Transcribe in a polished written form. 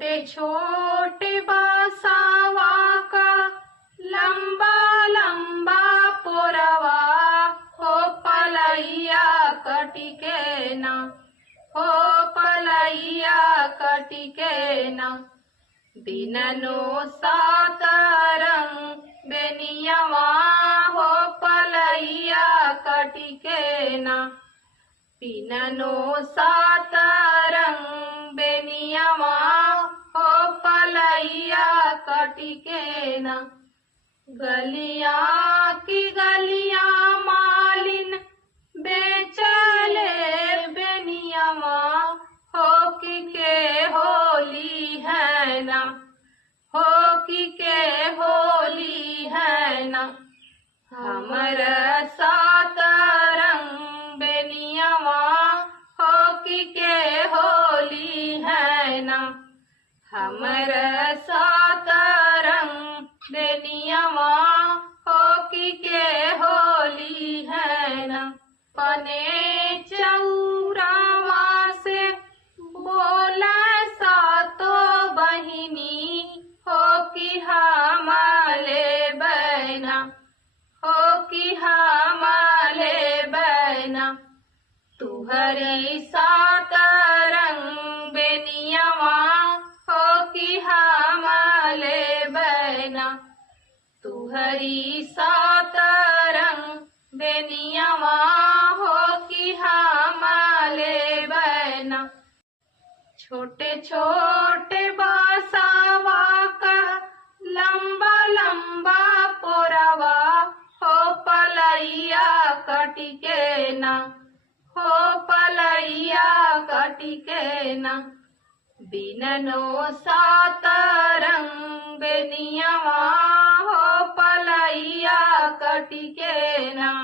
छोटे छोटे बासावा का लंबा लंबा पोरवा, हो पलैया कटिके ना, हो पलैया कटिके ना। दिननो सात रंग बेनियवा, हो पलैया कटिके ना। पिननो सात रंग बेनियवा, हो पलैया कटिके ना। गलिया की गलिया मालिन बेचले बेनियवा, हो की के होली है ना, हो की के होली है ना। हमर सात रंग बेनियवा, हो की के होली है ना। हमर सात रंग बेनियवा, हो की के होली है ना। पने चौरावा से बोला सातो बहिनी, हो की हमले बहना, हो की हमले बहना। तुहरी सात रंग बेनियवा, हो की हमले बहना। तुहरी सात रंग बेनियवा, हो की हमले बहना। छोटे छोटे बासावा का लंबा लंबा पोरवा, हो पलैया कटिके ना, हो पलैया कटिके ना। दिननो सात रंग बेनियवा, हो पलैया कटिके ना।